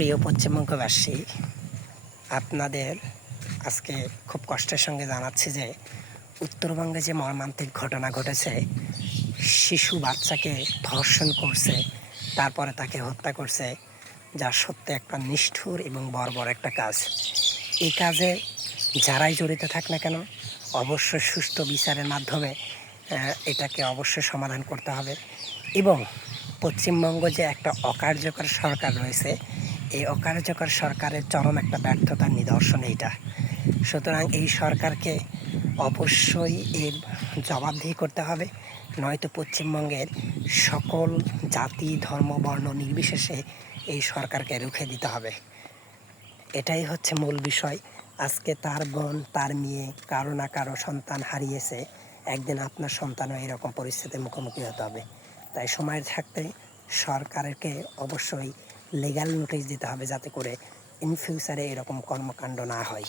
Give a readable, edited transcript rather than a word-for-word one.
প্রিয় পশ্চিমবঙ্গবাসী, আপনাদের আজকে খুব কষ্টের সঙ্গে জানাচ্ছি যে উত্তরবঙ্গে যে মর্মান্তিক ঘটনা ঘটেছে, শিশু বাচ্চাকে ধর্ষণ করছে, তারপরে তাকে হত্যা করছে, যা সত্যি একটা নিষ্ঠুর এবং বর্বর একটা কাজ। এই কাজে যারাই জড়িত থাক না কেন, অবশ্যই সুষ্ঠু বিচারের মাধ্যমে এটাকে অবশ্যই সমাধান করতে হবে। এবং পশ্চিমবঙ্গ যে একটা অকার্যকর সরকার রয়েছে, এই অকার্যকর সরকারের চরম একটা ব্যর্থতার নিদর্শন এইটা। সুতরাং এই সরকারকে অবশ্যই এর জবাবদিহি করতে হবে, নয়তো পশ্চিমবঙ্গের সকল জাতি ধর্ম বর্ণ নির্বিশেষে এই সরকারকে রুখে দিতে হবে। এটাই হচ্ছে মূল বিষয়। আজকে তার বোন, তার মেয়ে, কারো না কারো সন্তান হারিয়েছে, একদিন আপনার সন্তানও এরকম পরিস্থিতির মুখোমুখি হতে হবে। তাই সময় থাকতে সরকারকে অবশ্যই লিগ্যাল নোটিশ দিতে হবে, যাতে করে ইন ফিউচারে এরকম কর্মকাণ্ড না হয়।